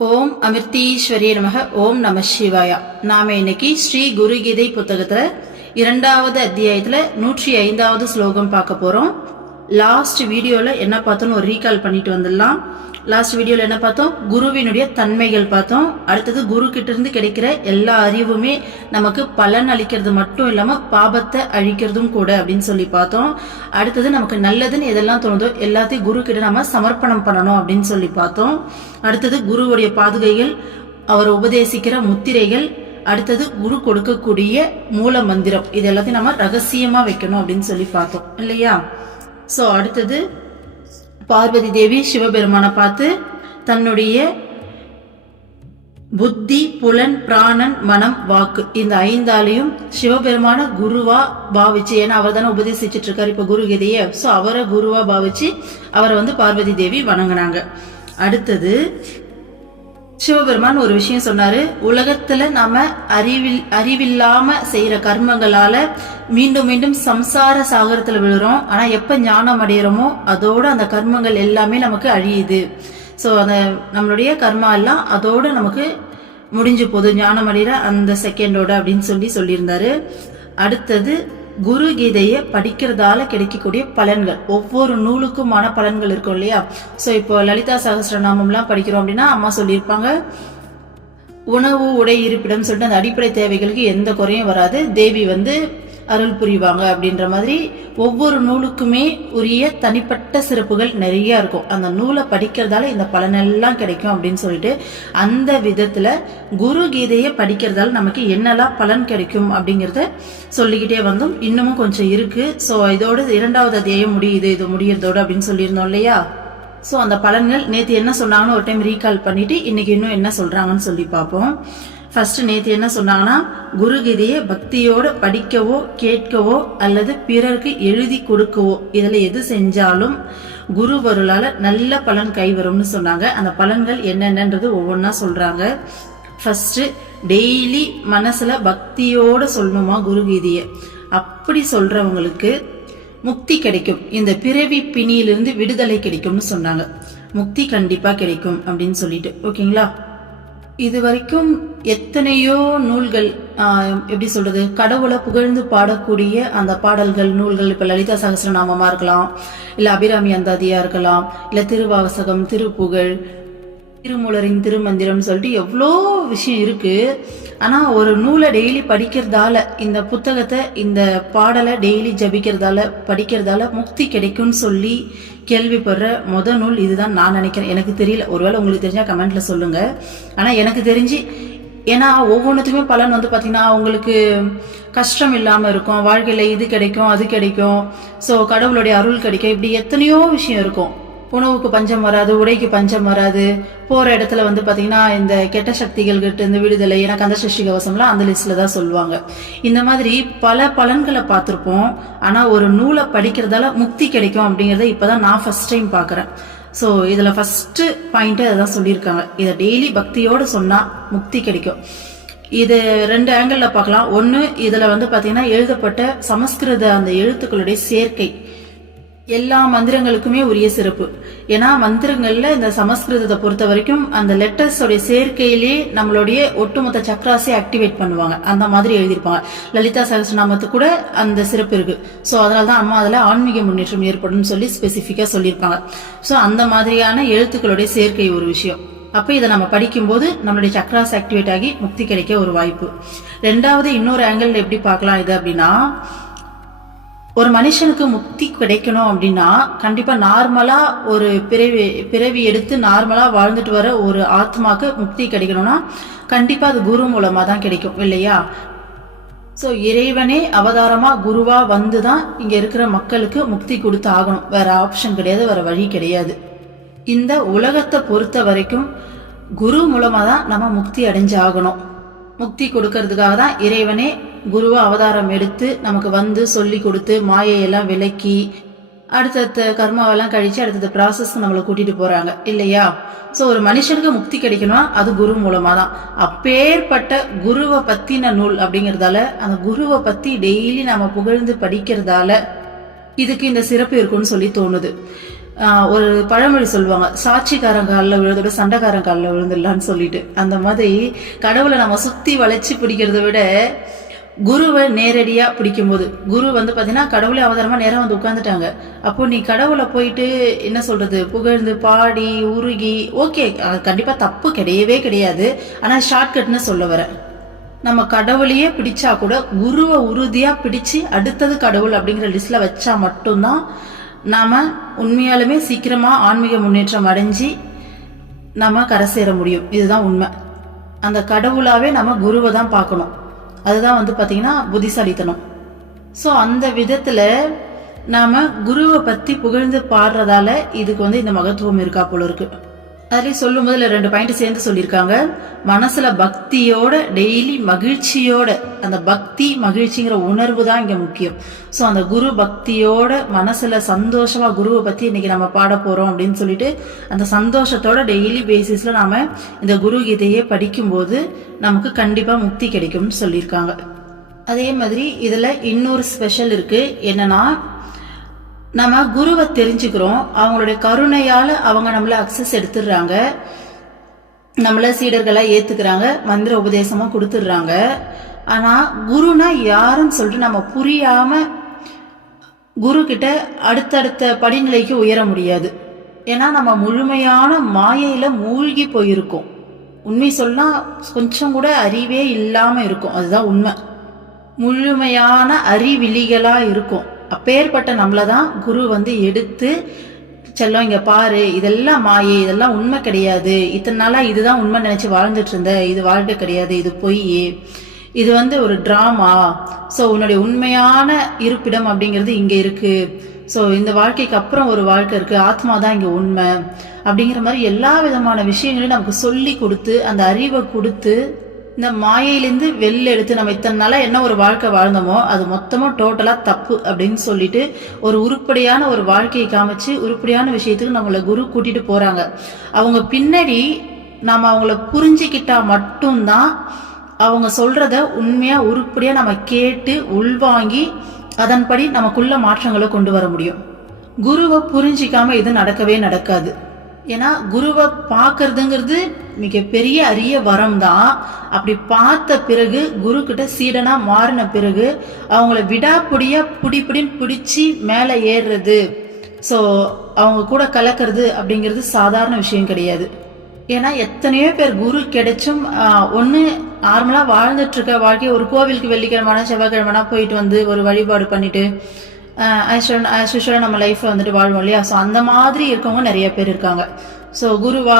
ஓம் அமிர்தீஸ்வரிய நமக. ஓம் நம சிவாயா. நாம இன்னைக்கு ஸ்ரீ குருகீதை புத்தகத்துல 2வது அத்தியாயத்துல 105வது ஸ்லோகம் பார்க்க போறோம். லாஸ்ட் வீடியோல என்ன பார்த்தோம்னு ஒரு ரீகால் பண்ணிட்டு வந்துடலாம். லாஸ்ட் வீடியோல என்ன பார்த்தோம்? குருவினுடைய தன்மைகள் பார்த்தோம். அடுத்தது குரு கிட்ட இருந்து கிடைக்கிற எல்லா அறிவுமே நமக்கு பலன் அளிக்கிறது மட்டும் இல்லாம பாபத்தை அழிக்கிறதும் கூட அப்படின்னு சொல்லி பார்த்தோம். அடுத்தது நமக்கு நல்லதுன்னு எதெல்லாம் தோணுதோ எல்லாத்தையும் குரு கிட்ட நம்ம சமர்ப்பணம் பண்ணணும் அப்படின்னு சொல்லி பார்த்தோம். அடுத்தது குருவுடைய பாதுகைகள், அவர் உபதேசிக்கிற முத்திரைகள், அடுத்தது குரு கொடுக்கக்கூடிய மூல மந்திரம், இது எல்லாத்தையும் நம்ம ரகசியமா வைக்கணும் அப்படின்னு சொல்லி பார்த்தோம் இல்லையா? சோ அடுத்தது பார்வதி தேவி சிவபெருமான பார்த்து தன்னுடைய புத்தி, புலன், பிராணன், மனம், வாக்கு இந்த 5ஆலையும் சிவபெருமான குருவா பாவிச்சு, ஏன்னா அவர் தானே உபதேசிச்சுட்டு இருக்காரு இப்ப குருகீதைய. சோ அவரை குருவா பாவிச்சு அவரை பார்வதி தேவி வணங்கினாங்க. அடுத்தது சிவபெருமான் ஒரு விஷயம் சொன்னாரு. உலகத்துல நாம அறிவில்லாம செய்யற கர்மங்களால மீண்டும் மீண்டும் சம்சார சாகரத்துல விழுறோம். ஆனா எப்ப ஞானம் அடையிறோமோ அதோட அந்த கர்மங்கள் எல்லாமே நமக்கு அழியுது. சோ அந்த நம்மளுடைய கர்மா எல்லாம் அதோட நமக்கு முடிஞ்சு போகுது ஞானம் அடையிற அந்த செகண்டோட அப்படின்னு சொல்லியிருந்தாரு. அடுத்தது குரு கீதையை படிக்கிறதால கிடைக்கக்கூடிய பலன்கள், ஒவ்வொரு நூலுக்குமான பலன்கள் இருக்கும் இல்லையா? சோ இப்போ லலிதா சகஸ்ரநாமம்லாம் படிக்கிறோம் அப்படின்னா அம்மா சொல்லியிருப்பாங்க, உணவு, உடை, இருப்பிடம் சொல்லிட்டு அந்த அடிப்படை தேவைகளுக்கு எந்த குறையும் வராது, தேவி அருள் புரிவாங்க அப்படின்ற மாதிரி ஒவ்வொரு நூலுக்குமே உரிய தனிப்பட்ட சிறப்புகள் நிறைய இருக்கும். அந்த நூலை படிக்கிறதால இந்த பலனெல்லாம் கிடைக்கும் அப்படின்னு சொல்லிட்டு அந்த விதத்துல குரு கீதையை படிக்கிறதால நமக்கு என்னெல்லாம் பலன் கிடைக்கும் அப்படிங்கறத சொல்லிக்கிட்டே வந்தோம். இன்னமும் கொஞ்சம் இருக்கு. சோ இதோட 2வது அத்தியாயம் முடியுது, இது முடியறதோட அப்படின்னு சொல்லியிருந்தோம் இல்லையா? சோ அந்த பலன்கள் நேத்து என்ன சொன்னாங்கன்னு ஒரு டைம் ரீகால் பண்ணிட்டு இன்னைக்கு இன்னும் என்ன சொல்றாங்கன்னு சொல்லி பார்ப்போம். ஃபர்ஸ்ட் நேத்து என்ன சொன்னாங்கன்னா, குருகீதையை பக்தியோட படிக்கவோ கேட்கவோ அல்லது பிறருக்கு எழுதி கொடுக்கவோ இதுல எது செஞ்சாலும் குருவருளால நல்ல பலன் கைவரும்னு சொன்னாங்க. அந்த பலன்கள் என்னென்னன்றது ஒவ்வொன்னா சொல்றாங்க. ஃபர்ஸ்ட், டெய்லி மனசுல பக்தியோட சொல்லணுமா குருகீதையை. அப்படி சொல்றவங்களுக்கு முக்தி கிடைக்கும், இந்த பிறவி பிணியிலிருந்து விடுதலை கிடைக்கும்னு சொன்னாங்க. முக்தி கண்டிப்பா கிடைக்கும் அப்படின்னு சொல்லிட்டு ஓகேங்களா? இது வரைக்கும் எத்தனையோ நூல்கள், எப்படி சொல்றது, கடவுளை புகழ்ந்து பாடக்கூடிய அந்த பாடல்கள், நூல்கள், இப்ப லலிதா சகஸ்ரநாமமா இருக்கலாம், இல்ல அபிராமி அந்தாதியா இருக்கலாம், இல்ல திருவாசகம், திருப்புகழ், திருமூலரின் திருமந்திரம் சொல்லிட்டு எவ்வளோ விஷயம் இருக்கு. ஆனா ஒரு நூலை டெய்லி படிக்கிறதால, இந்த புத்தகத்தை, இந்த பாடலை டெய்லி ஜபிக்கிறதால, படிக்கிறதால முக்தி கிடைக்கும்னு சொல்லி கேள்விப்படுற நூல் இதுதான் நான் நினைக்கிறேன். எனக்கு தெரியல, ஒருவேளை உங்களுக்கு தெரிஞ்சா கமெண்ட்ல சொல்லுங்க. ஆனா எனக்கு தெரிஞ்சு, ஏன்னா ஒவ்வொன்றுத்துக்குமே பலன் பாத்தீங்கன்னா உங்களுக்கு கஷ்டம் இல்லாம இருக்கும், வாழ்க்கையில இது கிடைக்கும் அது கிடைக்கும், சோ கடவுளுடைய அருள் கிடைக்கும், இப்படி எத்தனையோ விஷயம் இருக்கும். உணவுக்கு பஞ்சம் வராது, உடைக்கு பஞ்சம் வராது, போற இடத்துல பாத்தீங்கன்னா இந்த கெட்ட சக்திகள் கிட்ட இந்த விடுதலை, எனக்கு அந்த சஷ்டி கவசம்லாம் அந்த லிஸ்ட்ல தான் சொல்லுவாங்க. இந்த மாதிரி பல பலன்களை பார்த்திருப்போம். ஆனா ஒரு நூலை படிக்கிறதால முக்தி கிடைக்கும் அப்படிங்கறத இப்பதான் நான் ஃபர்ஸ்ட் டைம் பாக்குறேன். சோ இதுல ஃபர்ஸ்ட் பாயிண்ட் அதான் சொல்லியிருக்காங்க, இதை டெய்லி பக்தியோட சொன்னா முக்தி கிடைக்கும். இது 2 ஆங்கிள் பார்க்கலாம். ஒன்னு, இதுல பாத்தீங்கன்னா எழுதப்பட்ட சமஸ்கிருத அந்த எழுத்துக்களுடைய சேர்க்கை எல்லா மந்திரங்களுக்குமே உரிய சிறப்பு. ஏன்னா மந்திரங்கள்ல இந்த சமஸ்கிருதத்தை பொறுத்த வரைக்கும் அந்த லெட்டர்ஸ் உடைய சேர்க்கையிலே நம்மளுடைய ஒட்டுமொத்த சக்கராசை ஆக்டிவேட் பண்ணுவாங்க, அந்த மாதிரி எழுதியிருப்பாங்க. லலிதா சகஸ்ரநாமத்துக்கு கூட அந்த சிறப்பு இருக்கு. சோ அதனாலதான் அம்மா அதுல ஆன்மீக முன்னேற்றம் ஏற்படும் சொல்லி ஸ்பெசிபிக்கா சொல்லியிருப்பாங்க. சோ அந்த மாதிரியான எழுத்துக்களுடைய சேர்க்கை ஒரு விஷயம். அப்ப இதை நம்ம படிக்கும் போது நம்மளுடைய சக்கராஸ் ஆக்டிவேட் ஆகி முக்தி கிடைக்க ஒரு வாய்ப்பு. 2வது, இன்னொரு ஆங்கிள் எப்படி பார்க்கலாம் இது அப்படின்னா, ஒரு மனுஷனுக்கு முக்தி கிடைக்கணும் அப்படின்னா கண்டிப்பா நார்மலா ஒரு பிறவி எடுத்து நார்மலா வாழ்ந்துட்டு வர ஒரு ஆத்மாக்கு முக்தி கிடைக்கணும்னா கண்டிப்பா அது குரு மூலமா தான் கிடைக்கும் இல்லையா? சோ இறைவனே அவதாரமா குருவா வந்துதான் இங்க இருக்கிற மக்களுக்கு முக்தி கொடுத்து ஆகணும், வேற ஆப்ஷன் கிடையாது, வேற வழி கிடையாது. இந்த உலகத்தை பொறுத்த வரைக்கும் குரு மூலமா தான் நம்ம முக்தி அடைஞ்சு ஆகணும். முக்தி கொடுக்கறதுக்காக தான் இறைவனே குருவா அவதாரம் எடுத்து நமக்கு சொல்லி கொடுத்து மாயையெல்லாம் விலக்கி அடுத்தடுத்த கர்மாவெல்லாம் கழிச்சு அடுத்தது ப்ராசஸ்க்கு நம்மளை கூட்டிட்டு போறாங்க இல்லையா? சோ ஒரு மனுஷனுக்கு முக்தி கிடைக்கணும்னா அது குரு மூலமா தான். அப்பேற்பட்ட குருவை பத்தின நூல் அப்படிங்கறதால, அந்த குருவை பத்தி டெய்லி நம்ம புகழ்ந்து படிக்கிறதால இதுக்கு இந்த சிறப்பு இருக்குன்னு சொல்லி தோணுது. ஒரு பழமொழி சொல்லுவாங்க, சாட்சிக்காரன் காலில் விழுதோட சண்டைக்காரன் காலில் விழுந்துடலான்னு சொல்லிட்டு. அந்த மாதிரி கடவுளை நம்ம சுத்தி வளைச்சு பிடிக்கிறத விட குருவை நேரடியா பிடிக்கும் போது, குரு வந்து பாத்தீங்கன்னா கடவுளே அவதாரமா நேரம் வந்து உட்கார்ந்துட்டாங்க. அப்போ நீ கடவுளை போயிட்டு என்ன சொல்றது, புகழ்ந்து பாடி உருகி, ஓகே கண்டிப்பா தப்பு கிடையவே கிடையாது, ஆனா ஷார்ட்கட்னு சொல்ல வர, நம்ம கடவுளையே பிடிச்சா கூட குருவை உறுதியா பிடிச்சு அடுத்தது கடவுள் அப்படிங்கிற லிஸ்ட்ல வச்சா மட்டும்தான் நாம உண்மையாலுமே சீக்கிரமா ஆன்மீக முன்னேற்றம் அடைஞ்சி நம்ம கரை சேர முடியும். இதுதான் உண்மை. அந்த கடவுளாவே நம்ம குருவை தான் பார்க்கணும். அதுதான் வந்து பாத்தீங்கன்னா புத்திசாலித்தனம். ஸோ அந்த விதத்துல நாம குருவை பத்தி புகழ்ந்து பாடுறதால இதுக்கு வந்து இந்த மகத்துவம் இருக்கா போல இருக்கு. அதுலேயும் சொல்லும் போதுல 2 பாயிண்ட் சேர்ந்து சொல்லியிருக்காங்க. மனசுல பக்தியோட டெய்லி மகிழ்ச்சியோட, அந்த பக்தி மகிழ்ச்சிங்கிற உணர்வு தான் இங்க முக்கியம். ஸோ அந்த குரு பக்தியோட மனசுல சந்தோஷமா குருவை பத்தி இன்னைக்கு நம்ம பாட போறோம் அப்படின்னு சொல்லிட்டு அந்த சந்தோஷத்தோட டெய்லி பேசிஸ்ல நாம இந்த குரு கீதையை படிக்கும்போது நமக்கு கண்டிப்பா முக்தி கிடைக்கும்னு சொல்லியிருக்காங்க. அதே மாதிரி இதுல இன்னொரு ஸ்பெஷல் இருக்கு. என்னன்னா, நம்ம குருவை தெரிஞ்சுக்கிறோம், அவங்களுடைய கருணையால அவங்க நம்மள அக்சஸ் எடுத்துடுறாங்க, நம்மள சீடர்களா ஏத்துக்கிறாங்க, மந்திர உபதேசமா கொடுத்துடுறாங்க. ஆனா குருனா யாருன்னு சொல்லிட்டு நம்ம புரியாம குரு கிட்ட அடுத்தடுத்த படிநிலைக்கு உயர முடியாது. ஏன்னா நம்ம முழுமையான மாயையில மூழ்கி போயிருக்கோம். உண்மை சொன்னா கொஞ்சம் கூட அறிவே இல்லாம இருக்கும். அதுதான் உண்மை. முழுமையான அறிவிலிகளா இருக்கும். அப்பேற்பட்ட நம்மளதான் குரு வந்து எடுத்து, செல்லம் இங்க பாரு, இதெல்லாம் மாயை, இதெல்லாம் உண்மை கிடையாது, இத்தனை நாளா இதுதான் உண்மை நினைச்சு வாழ்ந்துட்டு இருந்த, இது வாழ்க்கை கிடையாது, இது பொய், இது வந்து ஒரு டிராமா. ஸோ உன்னுடைய உண்மையான இருப்பிடம் அப்படிங்கிறது இங்க இருக்கு. ஸோ இந்த வாழ்க்கைக்கு அப்புறம் ஒரு வாழ்க்கை இருக்கு, ஆத்மா தான் இங்க உண்மை அப்படிங்கிற மாதிரி எல்லா விதமான விஷயங்களையும் நமக்கு சொல்லி கொடுத்து, அந்த அறிவை கொடுத்து, இந்த மாயையிலேருந்து வெளில எடுத்து நம்ம இத்தனை நாளா என்ன ஒரு வாழ்க்கை வாழ்ந்தோமோ அது மொத்தமும் டோட்டலா தப்பு அப்படின்னு சொல்லிட்டு ஒரு உருப்படியான ஒரு வாழ்க்கையை காமிச்சு உருப்படியான விஷயத்துக்கு நம்மளை குரு கூட்டிட்டு போறாங்க. அவங்க பின்னாடி நாம அவங்கள புரிஞ்சுக்கிட்டா மட்டும்தான் அவங்க சொல்றத உண்மையா உருப்படியா நம்ம கேட்டு உள்வாங்கி அதன்படி நமக்குள்ள மாற்றங்களை கொண்டு வர முடியும். குருவை புரிஞ்சிக்காம இது நடக்கவே நடக்காது. ஏன்னா குருவை பார்க்கறதுங்கிறது மிகப்பெரிய அரிய வரம் தான். அப்படி பார்த்த பிறகு குரு கிட்ட சீடனா மாறின பிறகு அவங்கள விடாப்புடியா புடிப்புடின்னு பிடிச்சி மேலே ஏறுறது, ஸோ அவங்க கூட கலக்கிறது அப்படிங்கிறது சாதாரண விஷயம் கிடையாது. ஏன்னா எத்தனையோ பேர் குரு கிடைச்சும் ஒன்று நார்மலாக வாழ்ந்துட்டு இருக்க வாழ்க்கையை ஒரு கோவிலுக்கு வெள்ளிக்கிழமைனா செவ்வாய்க்கிழமைனா போயிட்டு வந்து ஒரு வழிபாடு பண்ணிட்டு நம்ம லைஃப்ல வந்துட்டு வாழ்வோம் இல்லையா. ஸோ அந்த மாதிரி இருக்கவங்க நிறைய பேர் இருக்காங்க. ஸோ குருவா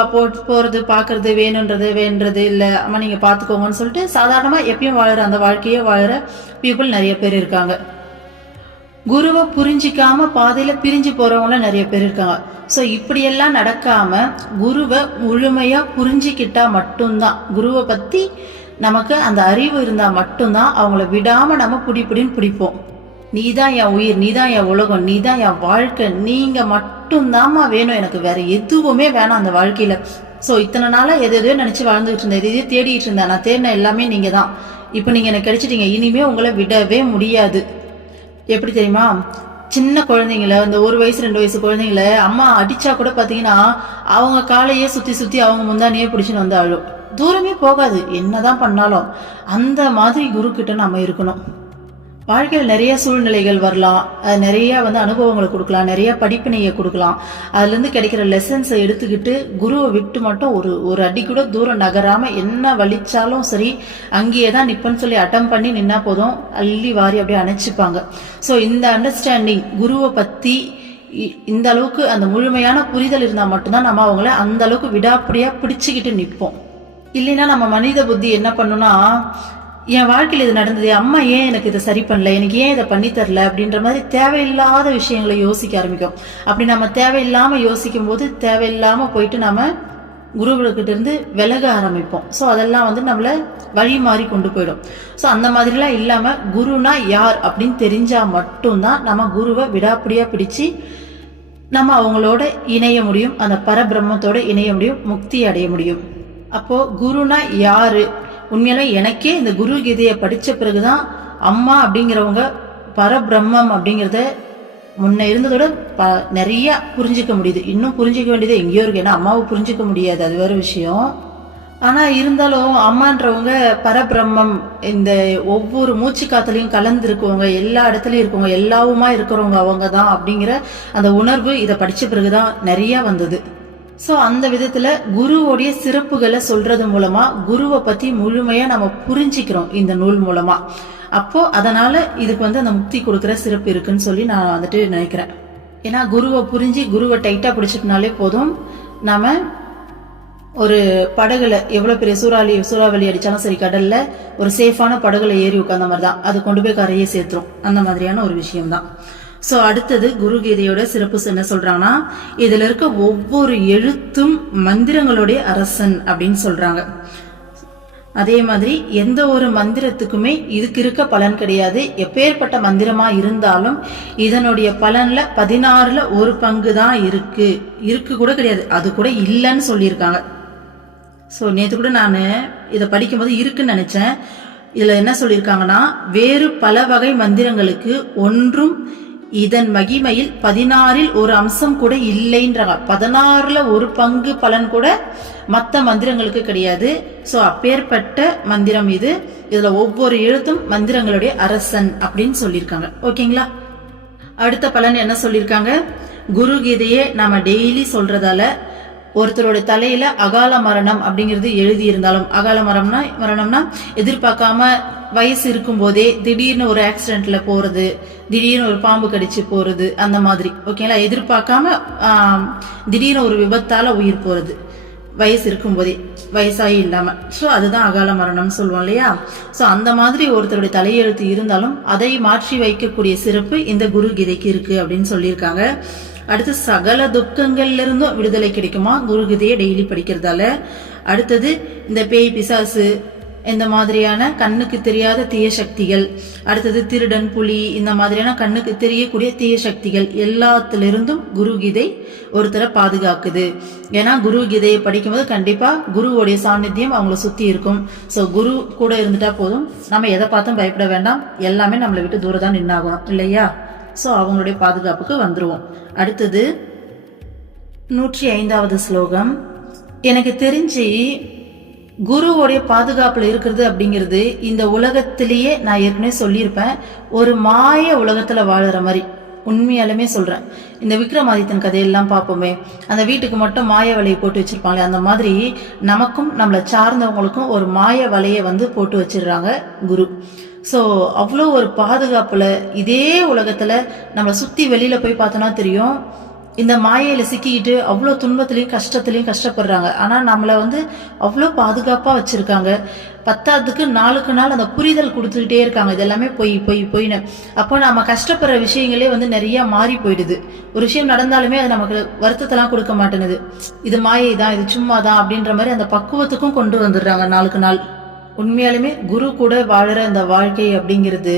போறது பார்க்கறது வேணுன்றது இல்லை, அம்மா நீங்க பார்த்துக்கோங்கன்னு சொல்லிட்டு சாதாரணமா எப்பயும் வாழற அந்த வாழ்க்கையே வாழற பீப்புள் நிறைய பேர் இருக்காங்க. குருவை புரிஞ்சிக்காம பாதையில பிரிஞ்சு போறவங்கள நிறைய பேர் இருக்காங்க. ஸோ இப்படியெல்லாம் நடக்காம குருவை முழுமையா புரிஞ்சிக்கிட்டா மட்டும்தான், குருவை பத்தி நமக்கு அந்த அறிவு இருந்தா மட்டும்தான் அவங்கள விடாம நம்ம பிடிப்பிடின்னு பிடிப்போம். நீதான் என் உயிர், நீதான் என் உலகம், நீதான் என் வாழ்க்கை, நீங்க மட்டும்தாம்மா வேணும், எனக்கு வேற எதுவுமே வேணாம் அந்த வாழ்க்கையில. ஸோ இத்தனை நாளா எதையோ நினைச்சு வாழ்ந்துட்டு இருந்தேன், எதையோ தேடிட்டு இருந்தேன், நான் தேடின எல்லாமே நீங்க தான், இப்போ நீங்க எனக்கு கிடைச்சிட்டீங்க, இனிமே உங்களை விடவே முடியாது. எப்படி தெரியுமா, சின்ன குழந்தைங்கள, இந்த 1 வயசு 2 வயசு குழந்தைங்கள அம்மா அடிச்சா கூட பாத்தீங்கன்னா அவங்க காலையே சுத்தி அவங்க முந்தானியே பிடிச்சுன்னு வந்து அழும், தூரமே போகாது என்னதான் பண்ணாலும். அந்த மாதிரி குரு கிட்ட நம்ம இருக்கணும். வாழ்க்கையில் நிறைய சூழ்நிலைகள் வரலாம், நிறைய வந்து அனுபவங்களை கொடுக்கலாம், நிறைய படிப்பினையை கொடுக்கலாம். அதுல இருந்து கிடைக்கிற லெசன்ஸை எடுத்துக்கிட்டு குருவை விட்டு மட்டும் ஒரு அடி கூட தூரம் நகராம என்ன வலிச்சாலும் சரி அங்கேயே தான் நிப்பன்னு சொல்லி அட்டம் பண்ணி நின்னா போதும், அள்ளி வாரி அப்படியே அணைச்சிப்பாங்க. ஸோ இந்த அண்டர்ஸ்டாண்டிங் குருவை பத்தி இந்த அளவுக்கு அந்த முழுமையான புரிதல் இருந்தா மட்டும்தான் நம்ம அவங்கள அந்த அளவுக்கு விடாப்படியா பிடிச்சுக்கிட்டு நிற்போம். இல்லைன்னா நம்ம மனித புத்தி என்ன பண்ணுனா, என் வாழ்க்கையில் இது நடந்தது, அம்மா ஏன் எனக்கு இதை சரி பண்ணல, எனக்கு ஏன் இதை பண்ணி தரல அப்படின்ற மாதிரி தேவையில்லாத விஷயங்களை யோசிக்க ஆரம்பிக்கும். அப்படி நம்ம தேவையில்லாம யோசிக்கும் போது தேவையில்லாம போயிட்டு நம்ம குருவிகிட்ட இருந்து விலக ஆரம்பிப்போம். ஸோ அதெல்லாம் வந்து நம்மள வழி மாறி கொண்டு போயிடும். ஸோ அந்த மாதிரிலாம் இல்லாம குருனா யார் அப்படின்னு தெரிஞ்சா மட்டும்தான் நம்ம குருவை விடாப்பிடியா பிடிச்சு நம்ம அவங்களோட இணைய முடியும், அந்த பரபிரம்மத்தோட இணைய முடியும், முக்தி அடைய முடியும். அப்போ குருனா யாரு, உண்மையில எனக்கே இந்த குரு கீதையை படிச்ச பிறகுதான் அம்மா அப்படிங்கிறவங்க பரபிரம்மம் அப்படிங்கிறத முன்ன இருந்ததோட நிறைய புரிஞ்சிக்க முடியுது. இன்னும் புரிஞ்சிக்க வேண்டியது எங்கேயோ இருக்கு. ஏன்னா அம்மாவை புரிஞ்சிக்க முடியாது, அது வேற விஷயம். ஆனா இருந்தாலும் அம்மான்றவங்க பரபிரம்மம், இந்த ஒவ்வொரு மூச்சு காத்துலையும் கலந்து இருக்கவங்க, எல்லா இடத்துலயும் இருக்கவங்க, எல்லாவுமா இருக்கிறவங்க அவங்க தான் அப்படிங்கிற அந்த உணர்வு இதை படிச்ச பிறகுதான் நிறைய வந்தது. ஸோ அந்த விதத்துல குருவோடைய சிறப்புகளை சொல்றது மூலமா குருவை பத்தி முழுமையா நம்ம புரிஞ்சிக்கிறோம் இந்த நூல் மூலமா. அப்போ அதனால இதுக்கு அந்த முக்தி கொடுக்குற சிறப்பு இருக்குன்னு சொல்லி நான் நினைக்கிறேன். ஏன்னா குருவை புரிஞ்சு குருவை டைட்டா பிடிச்சிட்டனாலே போதும், நாம ஒரு படகுல எவ்வளவு பெரிய சூறாவளி அடிச்சாலும் சரி, கடல்ல ஒரு சேஃபான படகுல ஏறி உட்கார்ந்த மாதிரி தான், அது கொண்டு போய் கரையை சேர்த்துரும். அந்த மாதிரியான ஒரு விஷயம்தான். சோ அடுத்தது குரு கீதையோட சிறப்பு என்ன சொல்றாங்கன்னா, இதுல இருக்க ஒவ்வொரு எழுத்தும் மந்திரங்களுடைய அரசன் அப்படின்னு சொல்றாங்க. அதே மாதிரி எந்த ஒரு மந்திரத்துக்குமே இதுக்கு இருக்க பலன் கிடையாது. எப்பேற்பட்ட மந்திரமா இருந்தாலும் இதனுடைய பலன்ல 16ல் 1 பங்கு தான் இருக்கு கூட கிடையாது, அது கூட இல்லைன்னு சொல்லியிருக்காங்க. ஸோ நேற்று கூட நான் இதை படிக்கும்போது இருக்குன்னு நினைச்சேன். இதுல என்ன சொல்லியிருக்காங்கன்னா, வேறு பல வகை மந்திரங்களுக்கு ஒன்றும் இதன் மகிமையில் 16ல் 1 அம்சம் கூட இல்லைன்றாங்க. 16ல் 1 பங்கு பலன் கூட மற்ற மந்திரங்களுக்கு கிடையாது. ஸோ அப்பேற்பட்ட மந்திரம் இது. இதுல ஒவ்வொரு எழுத்தும் மந்திரங்களுடைய அரசன் அப்படின்னு சொல்லியிருக்காங்க. ஓகேங்களா? அடுத்த பலன் என்ன சொல்லியிருக்காங்க, குரு கீதையை நாம டெய்லி சொல்றதால ஒருத்தரோட தலையில அகால மரணம் அப்படிங்கிறது எழுதி இருந்தாலும், அகால மரணம்னா எதிர்பார்க்காம வயசு இருக்கும் போதே திடீர்னு ஒரு ஆக்சிடென்ட்ல போறது, திடீர்னு ஒரு பாம்பு கடிச்சு போறது, அந்த மாதிரி. ஓகேங்களா? எதிர்பார்க்காம திடீர்னு ஒரு விபத்தால உயிர் போறது வயசு இருக்கும் போதே, வயசாகி இல்லாம. ஸோ அதுதான் அகால மரணம்னு சொல்லுவோம் இல்லையா? ஸோ அந்த மாதிரி ஒருத்தருடைய தலையெழுத்து இருந்தாலும் அதை மாற்றி வைக்கக்கூடிய சிறப்பு இந்த குரு கீதைக்கு இருக்கு அப்படின்னு சொல்லியிருக்காங்க. அடுத்து சகல துக்கங்கள்ல இருந்தும் விடுதலை கிடைக்குமா குரு கீதையை டெய்லி படிக்கிறதால. அடுத்தது இந்த பேய் பிசாசு இந்த மாதிரியான கண்ணுக்கு தெரியாத தீய சக்திகள், அடுத்தது திருடன் புலி இந்த மாதிரியான கண்ணுக்கு தெரியக்கூடிய தீய சக்திகள் எல்லாத்திலிருந்தும் குரு கீதை ஒருத்தரை பாதுகாக்குது. ஏன்னா குரு கீதையை படிக்கும்போது கண்டிப்பா குருவோடைய சாநித்தியம் அவங்கள சுத்தி இருக்கும். ஸோ குரு கூட இருந்துட்டா போதும், நம்ம எதை பார்த்தும் பயப்பட வேண்டாம், எல்லாமே நம்மளை விட்டு தூரம் தான் நின்னாகணும் இல்லையா? ஸோ அவங்களுடைய பாதுகாப்புக்கு வந்துருவோம். அடுத்தது 105வது ஸ்லோகம். எனக்கு தெரிஞ்சு குருவோடைய பாதுகாப்புல இருக்கிறது அப்படிங்கிறது இந்த உலகத்திலேயே நான் ஏற்கனவே சொல்லியிருப்பேன், ஒரு மாய உலகத்துல வாழற மாதிரி. உண்மையாலுமே சொல்றேன். இந்த விக்ரமாதித்தன் கதையெல்லாம் பார்ப்போமே, அந்த வீட்டுக்கு மட்டும் மாய வலையை போட்டு வச்சிருப்பாங்களே, அந்த மாதிரி நமக்கும் நம்மளை சார்ந்தவங்களுக்கும் ஒரு மாய வலையை போட்டு வச்சிடுறாங்க குரு. ஸோ அவ்வளோ ஒரு பாதுகாப்புல இதே உலகத்துல நம்மளை சுத்தி வெளியில போய் பார்த்தோன்னா தெரியும், இந்த மாயையில சிக்கிக்கிட்டு அவ்வளோ துன்பத்திலையும் கஷ்டத்திலையும் கஷ்டப்படுறாங்க. ஆனா நம்மளை அவ்வளோ பாதுகாப்பா வச்சிருக்காங்க. பத்தாவதுக்கு நாளுக்கு நாள் அந்த புரிதல் கொடுத்துக்கிட்டே இருக்காங்க, இது எல்லாமே பொய்ன்னு. அப்போ நம்ம கஷ்டப்படுற விஷயங்களே நிறைய மாறி போயிடுது. ஒரு விஷயம் நடந்தாலுமே அது நமக்கு வருத்தத்தெல்லாம் கொடுக்க மாட்டேனுது, இது மாயை தான், இது சும்மா தான் அப்படின்ற மாதிரி அந்த பக்குவத்துக்கும் கொண்டு வந்துடுறாங்க நாளுக்கு நாள். உண்மையாலுமே குரு கூட வாழற அந்த வாழ்க்கை அப்படிங்கிறது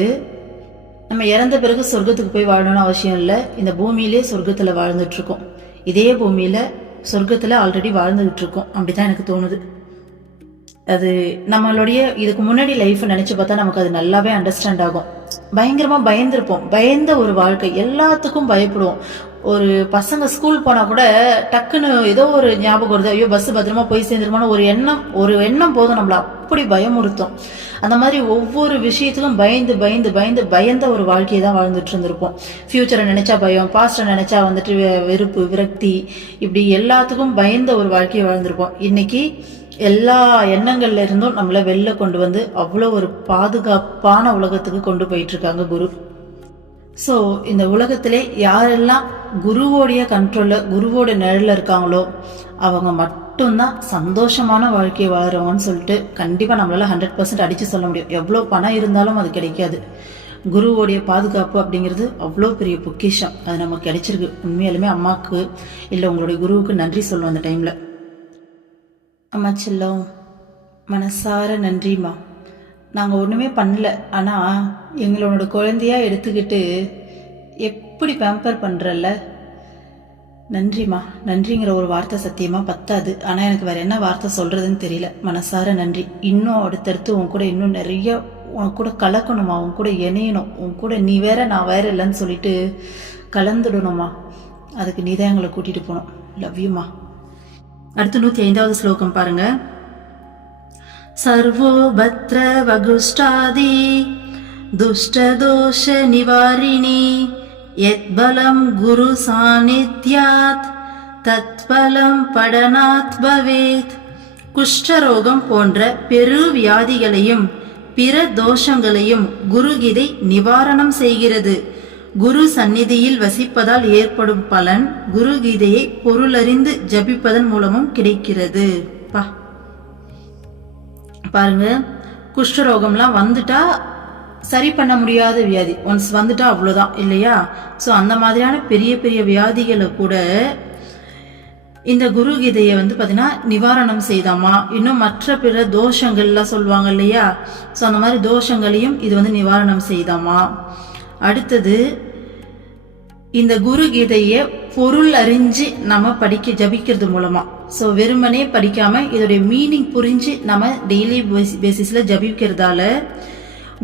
நம்ம இறந்த பிறகு சொர்க்கத்துக்கு போய் வாழணும்னு அவசியம் இல்லை. இந்த பூமியிலே சொர்க்கத்துல வாழ்ந்துட்டு இருக்கோம், இதே பூமியில சொர்க்கத்துல ஆல்ரெடி வாழ்ந்துகிட்டு இருக்கோம், அப்படிதான் எனக்கு தோணுது. அது நம்மளுடைய இதுக்கு முன்னாடி லைஃப் நினைச்சு பார்த்தா நமக்கு அது நல்லாவே அண்டர்ஸ்டாண்ட் ஆகும். பயங்கரமா பயந்துருப்போம், பயந்த ஒரு வாழ்க்கை, எல்லாத்துக்கும் பயப்படுவோம். ஒரு பசங்க ஸ்கூல் போனா கூட டக்குன்னு ஏதோ ஒரு ஞாபகம் வருது, ஐயோ பஸ் பத்திரமா போய் சேர்ந்துருமான்னு ஒரு எண்ணம் போதும் நம்மள அப்படி பயமுறுத்தும். அந்த மாதிரி ஒவ்வொரு விஷயத்துக்கும் பயந்த ஒரு வாழ்க்கையை தான் வாழ்ந்துட்டு இருந்திருப்போம். ஃபியூச்சரை நினைச்சா பயம், பாஸ்டை நினைச்சா வெறுப்பு, விரக்தி, இப்படி எல்லாத்துக்கும் பயந்த ஒரு வாழ்க்கையை வாழ்ந்திருப்போம். இன்னைக்கு எல்லா எண்ணங்கள்ல இருந்தும் நம்மள வெளில கொண்டு அவ்வளோ ஒரு பாதுகாப்பான உலகத்துக்கு கொண்டு போயிட்டு இருக்காங்க குரு. ஸோ இந்த உலகத்திலே யாரெல்லாம் குருவோடைய கண்ட்ரோல்ல குருவோட நிழல்ல இருக்காங்களோ அவங்க மட்டும்தான் சந்தோஷமான வாழ்க்கையை வாழறவங்கன்னு சொல்லிட்டு கண்டிப்பா நம்மளால 100% அடிச்சு சொல்ல முடியும். எவ்வளோ பணம் இருந்தாலும் அது கிடைக்காது. குருவோடைய பாதுகாப்பு அப்படிங்கிறது அவ்வளோ பெரிய பொக்கிஷம், அது நமக்கு கிடைச்சிருக்கு. உண்மையாலுமே அம்மாவுக்கு இல்லை உங்களுடைய குருவுக்கு நன்றி சொல்லுவோம் அந்த டைம்ல. அம்மா செல்லம், மனசார நன்றிம்மா. நாங்கள் ஒன்றுமே பண்ணல, ஆனால் எங்களோட குழந்தையா எடுத்துக்கிட்டு எப்படி பேம்பர் பண்ணுறல்ல, நன்றிம்மா. நன்றிங்கிற ஒரு வார்த்தை சத்தியமாக பத்தாது, ஆனால் எனக்கு வேற என்ன வார்த்தை சொல்கிறதுன்னு தெரியல. மனசார நன்றி. இன்னும் அடுத்தடுத்து உன் கூட இன்னும் நிறைய உன் கூட கலக்கணுமா, உன் கூட இணையணும், உன் கூட நீ வேற நான் வேற இல்லைன்னு சொல்லிட்டு கலந்துடணுமா. அதுக்கு நீ தான் எங்களை கூட்டிட்டு போகணும். லவ் யூமா. அடுத்து 105வது ஸ்லோகம் பாருங்க. சர்வோ பத்ர வகுஷ்டாதி துஷ்டதோஷ நிவாரிணி யத்பலம் குரு சாநித்யாத் தத்பலம் படனாத் பவேத். குஷ்டரோகம் போன்ற பெரு வியாதிகளையும் பிற தோஷங்களையும் குருகீதை நிவாரணம் செய்கிறது. குரு சந்நிதியில் வசிப்பதால் ஏற்படும் பலன் குருகீதையை பொருளறிந்து ஜபிப்பதன் மூலமும் கிடைக்கிறது. பாருங்க, குஷ்டரோகம்லாம் வந்துட்டா சரி பண்ண முடியாத வியாதி, ஒன்ஸ் வந்துட்டா அவ்வளவுதான் இல்லையா? சோ அந்த மாதிரியான பெரிய பெரிய வியாதிகளை கூட இந்த குரு கீதையை பாத்தீங்கன்னா நிவாரணம் செய்தாமா. இன்னும் மற்ற பிற தோஷங்கள்லாம் சொல்லுவாங்க இல்லையா? ஸோ அந்த மாதிரி தோஷங்களையும் இது நிவாரணம் செய்தாமா. அடுத்தது, இந்த குரு கீதையை பொருள் அறிஞ்சு நம்ம ஜபிக்கிறது மூலமா, ஸோ வெறுமனே படிக்காம இதோடைய மீனிங் புரிஞ்சு நம்ம டெய்லி பேசிஸ்ல ஜபிக்கிறதால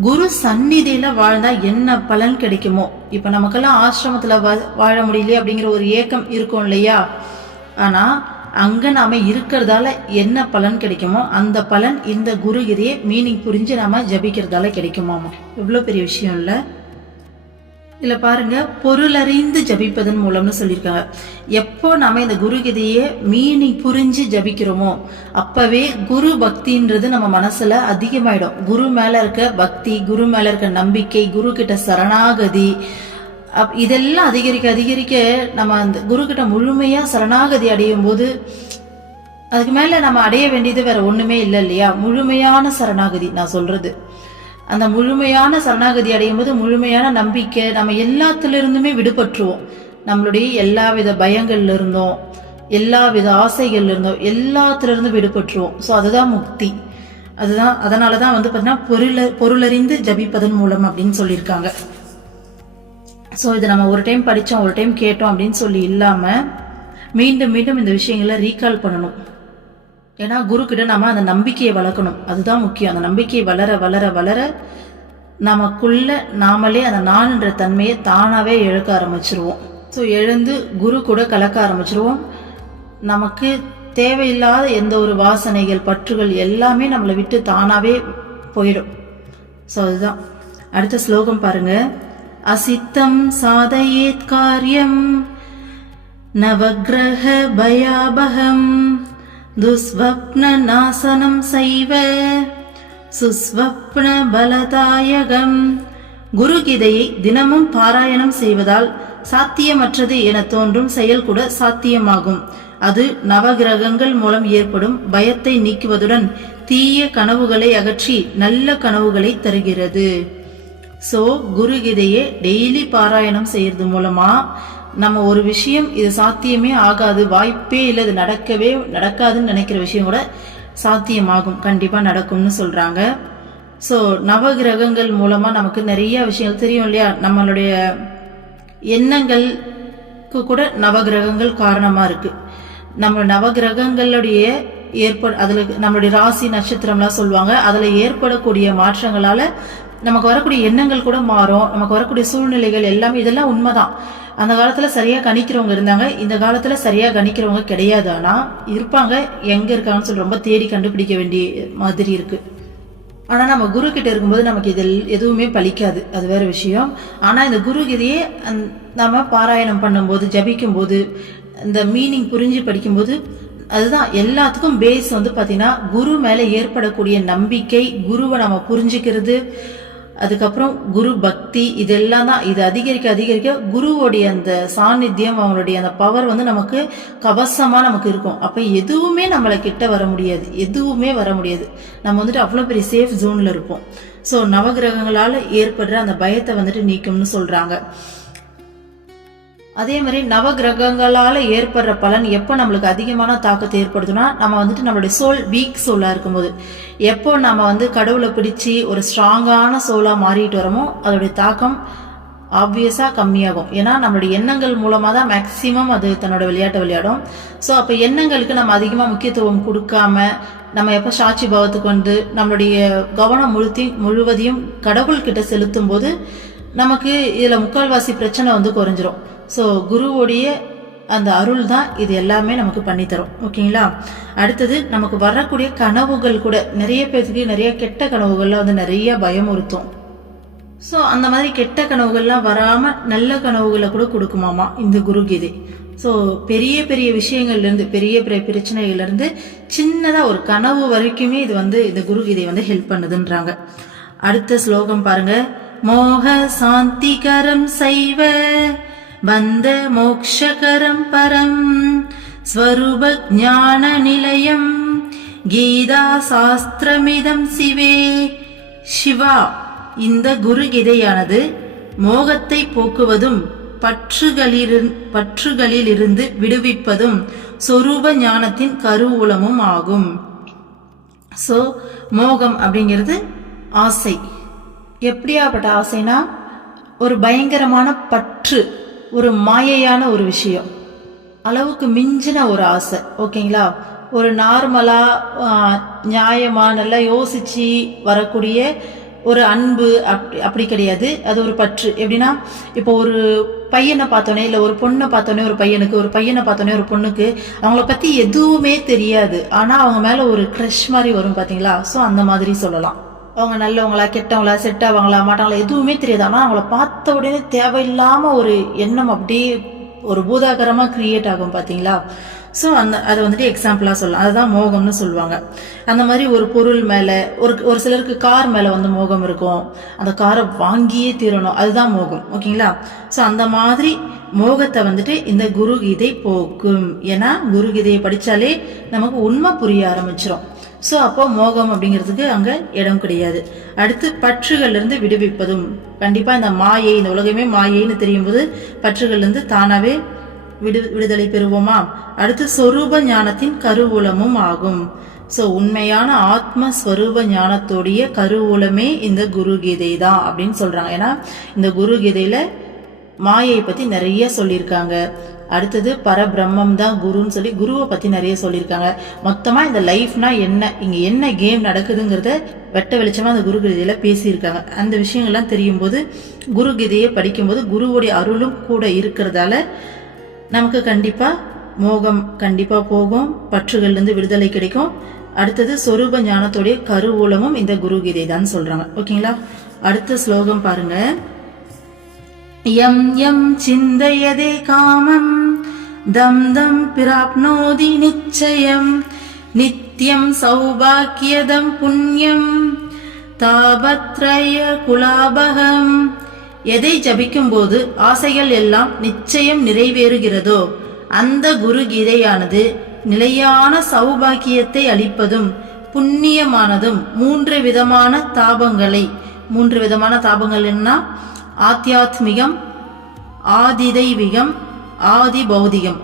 குரு சந்நிதியில வாழ்ந்தா என்ன பலன் கிடைக்குமோ. இப்ப நமக்கெல்லாம் ஆசிரமத்துல வாழ முடியலையே அப்படிங்கிற ஒரு ஏக்கம் இருக்கும் இல்லையா? ஆனா அங்க நாம இருக்கிறதால என்ன பலன் கிடைக்குமோ அந்த பலன் இந்த குரு கீதையை மீனிங் புரிஞ்சு நாம ஜபிக்கிறதால கிடைக்குமாமா. எவ்வளவு பெரிய விஷயம் இல்ல? இல்ல பாருங்க, பொருளறிந்து ஜபிப்பதன் மூலம்னு சொல்லியிருக்காங்க. எப்போ நாம இந்த குரு கீதையை மீனிங் புரிஞ்சு ஜபிக்கிறோமோ அப்பவே குரு பக்தின்றது நம்ம மனசுல அதிகமாயிடும். குரு மேல இருக்க பக்தி, குரு மேல இருக்க நம்பிக்கை, குரு கிட்ட சரணாகதி, இதெல்லாம் அதிகரிக்க அதிகரிக்க நம்ம அந்த குரு கிட்ட முழுமையா சரணாகதி அடையும் போது அதுக்கு மேல நம்ம அடைய வேண்டியது வேற ஒண்ணுமே இல்லை இல்லையா? முழுமையான சரணாகதி நான் சொல்றது. அந்த முழுமையான சரணாகதி அடையும் போது முழுமையான நம்பிக்கை, நம்ம எல்லாத்துல இருந்துமே விடுபட்டுருவோம். நம்மளுடைய எல்லா வித பயங்கள்ல இருந்தோம், எல்லா வித ஆசைகள்ல இருந்தோம், எல்லாத்துல இருந்து விடுபட்டுருவோம். ஸோ அதுதான் முக்தி. அதுதான் அதனாலதான் பாத்தீங்கன்னா பொருளறிந்து ஜபிப்பதன் மூலம் அப்படின்னு சொல்லியிருக்காங்க. ஸோ இதை நம்ம ஒரு டைம் படித்தோம், ஒரு டைம் கேட்டோம் அப்படின்னு சொல்லி இல்லாமல் மீண்டும் மீண்டும் இந்த விஷயங்களை ரீகால் பண்ணணும். ஏன்னா குரு கிட்ட நம்ம அந்த நம்பிக்கையை வளர்க்கணும். அதுதான் முக்கியம். அந்த நம்பிக்கையை வளர வளர வளர நமக்குள்ள நாமளே அந்த நான்ன்ற தன்மையை தானாகவே இழக்க ஆரம்பிச்சிருவோம். ஸோ எழுந்து குரு கூட கலக்க ஆரம்பிச்சிருவோம். நமக்கு தேவையில்லாத எந்த ஒரு வாசனைகள், பற்றுகள் எல்லாமே நம்மளை விட்டு தானாகவே போயிடும். ஸோ அதுதான். அடுத்த ஸ்லோகம் பாருங்க. அசித்தம் சாதயேத் காரியம் நவக்ரஹ பயாபகம் துஸ்வப்ன நாசனம் சைவ சுஸ்வப்ன பலதாயகம். குரு கீதையை தினமும் பாராயணம் செய்வதால் சாத்தியமற்றது என தோன்றும் செயல் கூட சாத்தியமாகும். அது நவகிரகங்கள் மூலம் ஏற்படும் பயத்தை நீக்குவதுடன் தீய கனவுகளை அகற்றி நல்ல கனவுகளை தருகிறது. ஸோ குரு கீதையை டெய்லி பாராயணம் செய்யறது மூலமா நம்ம ஒரு விஷயம் இது சாத்தியமே ஆகாது, வாய்ப்பே இல்லை, இது நடக்காதுன்னு நினைக்கிற விஷயம் கூட சாத்தியமாகும், கண்டிப்பா நடக்கும்னு சொல்றாங்க. ஸோ நவகிரகங்கள் மூலமா நமக்கு நிறைய விஷயங்கள் தெரியும் இல்லையா? நம்மளுடைய எண்ணங்களுக்கு கூட நவகிரகங்கள் காரணமா இருக்கு. நம்ம நவகிரகங்களுடைய அதுல நம்மளுடைய ராசி நட்சத்திரம்லாம் சொல்லுவாங்க. அதுல ஏற்படக்கூடிய மாற்றங்களால நமக்கு வரக்கூடிய எண்ணங்கள் கூட மாறும், நமக்கு வரக்கூடிய சூழ்நிலைகள் எல்லாமே. இதெல்லாம் உண்மைதான். அந்த காலத்துல சரியா கணிக்கிறவங்க இருந்தாங்க, இந்த காலத்துல சரியா கணிக்கிறவங்க கிடையாது. ஆனா இருப்பாங்க, எங்க இருக்காங்கன்னு சொல்லி ரொம்ப தேடி கண்டுபிடிக்க வேண்டிய மாதிரி இருக்கு. ஆனா நம்ம குரு கிட்ட இருக்கும்போது நமக்கு இதில் எதுவுமே பலிக்காது, அது வேற விஷயம். ஆனா இந்த குரு கீதையே நம்ம பாராயணம் பண்ணும்போது, ஜபிக்கும் போது, இந்த மீனிங் புரிஞ்சு படிக்கும்போது, அதுதான் எல்லாத்துக்கும் பேஸ் பாத்தீங்கன்னா குரு மேல ஏற்படக்கூடிய நம்பிக்கை, குருவை நம்ம புரிஞ்சுக்கிறது, அதுக்கப்புறம் குரு பக்தி, இதெல்லாம் தான். இது அதிகரிக்க அதிகரிக்க குருவோடைய அந்த சாநித்தியம், அவங்களுடைய அந்த பவர் நமக்கு கவசமா நமக்கு இருக்கும். அப்ப எதுவுமே நம்மளை கிட்ட வர முடியாது, எதுவுமே வர முடியாது. நம்ம அவ்வளவு பெரிய சேஃப் ஜோன்ல இருப்போம். ஸோ நவகிரகங்களால ஏற்படுற அந்த பயத்தை நீக்கும்னு சொல்றாங்க. அதே மாதிரி நவகிரகங்களால ஏற்படுற பலன் எப்போ நம்மளுக்கு அதிகமான தாக்கத்தை ஏற்படுத்தும்னா, நம்ம நம்மளுடைய சோல் வீக் சோலா இருக்கும்போது, எப்போ நம்ம கடவுளை பிடிச்சி ஒரு ஸ்ட்ராங்கான சோலா மாறிட்டு வரோமோ அதோடைய தாக்கம் ஆப்வியஸா கம்மியாகும். ஏன்னா நம்மளுடைய எண்ணங்கள் மூலமா தான் மேக்சிமம் அது தன்னோட விளையாட்டை விளையாடும். ஸோ அப்போ எண்ணங்களுக்கு நம்ம அதிகமாக முக்கியத்துவம் கொடுக்காம நம்ம எப்போ சாட்சி பாவத்துக்கு நம்மளுடைய கவனம் முழுவதையும் கடவுள் கிட்ட செலுத்தும் போது நமக்கு இதுல முக்கால்வாசி பிரச்சனை குறைஞ்சிரும். ஸோ குருவோடைய அந்த அருள் தான் இது எல்லாமே நமக்கு பண்ணித்தரும். ஓகேங்களா? அடுத்தது நமக்கு வரக்கூடிய கனவுகள் கூட நிறைய பேருக்கு நிறைய கெட்ட கனவுகள்லாம் வந்து நிறைய பயமுறுத்தும். ஸோ அந்த மாதிரி கெட்ட கனவுகள்லாம் வராமல் நல்ல கனவுகளை கூட கொடுக்குமாமா இந்த குருகீதை. ஸோ பெரிய பெரிய விஷயங்கள்லேருந்து பெரிய பெரிய பிரச்சனைகள்லேருந்து சின்னதாக ஒரு கனவு வரைக்குமே இது வந்து இந்த குருகீதை வந்து ஹெல்ப் பண்ணுதுன்றாங்க. அடுத்த ஸ்லோகம் பாருங்க. மோக சாந்திகரம் சைவ பந்த மோக்ஷகரம் பரம் ஸ்வரூப ஞான நிலையம் கீதா சாஸ்திரமிதம் சிவே சிவா. இந்த குருகீதையானது மோகத்தை போக்குவதும் பற்றுகளிலிருந்து விடுவிப்பதும் சொரூப ஞானத்தின் கருவூலமும் ஆகும். ஸோ மோகம் அப்படிங்கிறது ஆசை. எப்படியாப்பட்ட ஆசைனா ஒரு பயங்கரமான பற்று, ஒரு மாயையான ஒரு விஷயம், அளவுக்கு மிஞ்சின ஒரு ஆசை. ஓகேங்களா? ஒரு நார்மலா நியாயமா நல்லா யோசிச்சு வரக்கூடிய ஒரு அன்பு அப்படி கிடையாது. அது ஒரு பற்று. எப்படின்னா இப்போ ஒரு பையனை பார்த்தோன்னே இல்லை ஒரு பொண்ணை பார்த்தோன்னே ஒரு பையனுக்கு, ஒரு பையனை பார்த்தோன்னே ஒரு பொண்ணுக்கு அவங்கள பற்றி எதுவுமே தெரியாது, ஆனால் அவங்க மேலே ஒரு க்ரஷ் மாதிரி வரும் பார்த்தீங்களா? ஸோ அந்த மாதிரி சொல்லலாம். அவங்க நல்லவங்களா கெட்டவங்களா செட் ஆவாங்களா மாட்டாங்களா எதுவுமே தெரியாது, ஆனால் அவங்கள பார்த்த உடனே தேவையில்லாமல் ஒரு எண்ணம் அப்படியே ஒரு பூதாகரமாக கிரியேட் ஆகும் பார்த்தீங்களா? ஸோ அதை வந்துட்டு எக்ஸாம்பிளாக சொல்லலாம். அதுதான் மோகம்னு சொல்லுவாங்க. அந்த மாதிரி ஒரு பொருள் மேலே ஒரு சிலருக்கு கார் மேலே வந்து மோகம் இருக்கும், அந்த காரை வாங்கியே தீரணும், அதுதான் மோகம். ஓகேங்களா? ஸோ அந்த மாதிரி மோகத்தை வந்துட்டு இந்த குருகீதை போக்கும். ஏன்னா குருகீதையை படித்தாலே நமக்கு உண்மை புரிய ஆரம்பிச்சிடும். ஸோ அப்போ மோகம் அப்படிங்கிறதுக்கு அங்கே இடம் கிடையாது. அடுத்து பற்றுகள்லேருந்து விடுவிப்பதும். கண்டிப்பாக இந்த மாயை, இந்த உலகமே மாயைன்னு தெரியும் போது பற்றுகள்லேருந்து தானாகவே விடுதலை பெறுவோமா? அடுத்து சொரூப ஞானத்தின் கருவூலமும் ஆகும். ஸோ உண்மையான ஆத்மஸ்வரூப ஞானத்தோடைய கருவூலமே இந்த குருகீதை தான் அப்படின்னு சொல்றாங்க. ஏன்னா இந்த குருகீதையில மாயை பத்தி நிறைய சொல்லியிருக்காங்க. அடுத்தது பரபிரம்மம் தான் குருன்னு சொல்லி குருவை பத்தி நிறைய சொல்லியிருக்காங்க. மொத்தமா இந்த லைஃப்னா என்ன, இங்க என்ன கேம் நடக்குதுங்கிறத வெட்ட வெளிச்சமா அந்த குருகீதையில பேசியிருக்காங்க. அந்த விஷயங்கள்லாம் தெரியும் போது குருகீதையை படிக்கும்போது குருவுடைய அருளும் கூட இருக்கிறதால நமக்கு கண்டிப்பா மோகம் கண்டிப்பா போகும், பற்றுகள்ல இருந்து விடுதலை கிடைக்கும். அடுத்தது சொரூப ஞானத்தோடைய கருவூலமும் இந்த குருகீதை தான் சொல்றாங்க. ஓகேங்களா? அடுத்த ஸ்லோகம் பாருங்க. யம் யம் சிந்தயதே காமம் தம் தம் பிராப்னோதி நிச்சயம் நித்யம் சௌபாக்கியதம் புண்ணியம் தாபத்ரய குலாபகம். எதை ஜபிக்கும் போது ஆசைகள் எல்லாம் நிச்சயம் நிறைவேறுகிறதோ அந்த குருகீதையானது நிலையான சௌபாக்கியத்தை அளிப்பதும் புண்ணியமானதும் மூன்று விதமான தாபங்கள் என்ன? ஆத்தியாத்மிகம், ஆதிதைவிகம், ஆதி பௌதிகம்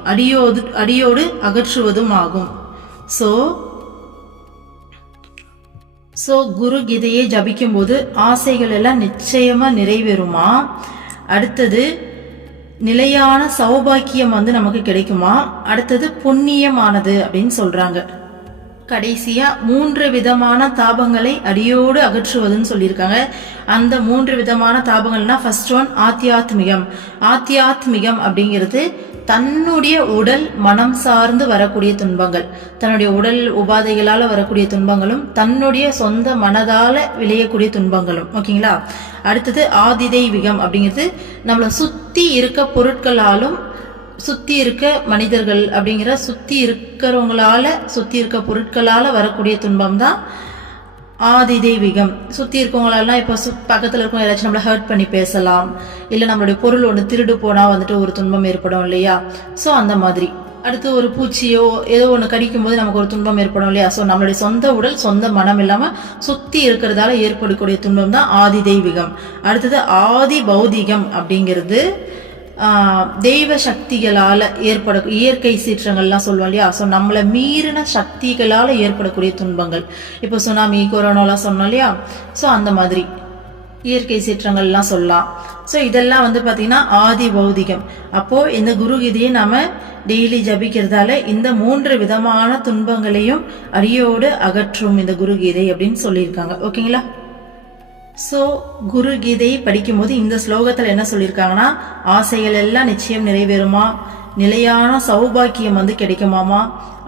அடியோடு அகற்றுவதும் ஆகும். ஸோ குருகீதையை ஜபிக்கும் போது ஆசைகள் எல்லாம் நிச்சயமா நிறைவேறுமா? அடுத்தது நிலையான சௌபாக்கியம் வந்து நமக்கு கிடைக்குமா? அடுத்தது புண்ணியமானது அப்படின்னு சொல்றாங்க. கடைசியா மூன்று விதமான தாபங்களை அடியோடு அகற்றுவதுன்னு சொல்லியிருக்காங்க. அந்த மூன்று விதமான தாபங்கள்னா ஃபர்ஸ்ட் ஒன் ஆத்தியாத்மிகம். ஆத்தியாத்மிகம் அப்படிங்கிறது தன்னுடைய உடல் மனம் சார்ந்து வரக்கூடிய துன்பங்கள், தன்னுடைய உடல் உபாதைகளால வரக்கூடிய துன்பங்களும் தன்னுடைய சொந்த மனதால விளையக்கூடிய துன்பங்களும். ஓகேங்களா? அடுத்தது ஆதிதைவிகம் அப்படிங்கிறது நம்மளை சுத்தி இருக்க பொருட்களாலும் சுத்தி இருக்க மனிதர்கள் அப்படிங்கிற சுத்தி இருக்க பொருட்களால வரக்கூடிய துன்பம் தான் ஆதிதைவிகம். சுத்தி இருக்கவங்களெல்லாம் இப்போ பக்கத்துல இருக்கவங்க ஏதாச்சும் நம்மளை ஹர்ட் பண்ணி பேசலாம், இல்ல நம்மளுடைய பொருள் ஒன்று திருடு போனா வந்துட்டு ஒரு துன்பம் ஏற்படும் இல்லையா? ஸோ அந்த மாதிரி. அடுத்து ஒரு பூச்சியோ ஏதோ ஒன்று கடிக்கும் போது நமக்கு ஒரு துன்பம் ஏற்படும் இல்லையா? ஸோ நம்மளுடைய சொந்த உடல் சொந்த மனம் இல்லாம சுத்தி இருக்கிறதால ஏற்படக்கூடிய துன்பம் தான் ஆதிதைவிகம். அடுத்தது ஆதி பௌதிகம் அப்படிங்கிறது தெய்வ சக்திகளால இயற்கை சீற்றங்கள்லாம் சொல்லுவோம் இல்லையா? ஸோ நம்மளை மீறின சக்திகளால ஏற்படக்கூடிய துன்பங்கள், இப்போ சுனாமி கொரோனாலாம் சொன்னோம் இல்லையா? ஸோ அந்த மாதிரி இயற்கை சீற்றங்கள்லாம் சொல்லலாம். ஸோ இதெல்லாம் வந்து பார்த்தீங்கன்னா ஆதி பௌதிகம். அப்போ இந்த குருகீதையை நாம டெய்லி ஜபிக்கிறதால இந்த மூன்று விதமான துன்பங்களையும் அடியோடு அகற்றும் இந்த குருகீதை அப்படின்னு சொல்லியிருக்காங்க. ஓகேங்களா? ஸோ குருகீதையை படிக்கும்போது இந்த ஸ்லோகத்தில் என்ன சொல்லியிருக்காங்கன்னா, ஆசைகள் எல்லாம் நிச்சயம் நிறைவேறுமா, நிலையான சௌபாக்கியம் வந்து கிடைக்குமாமா.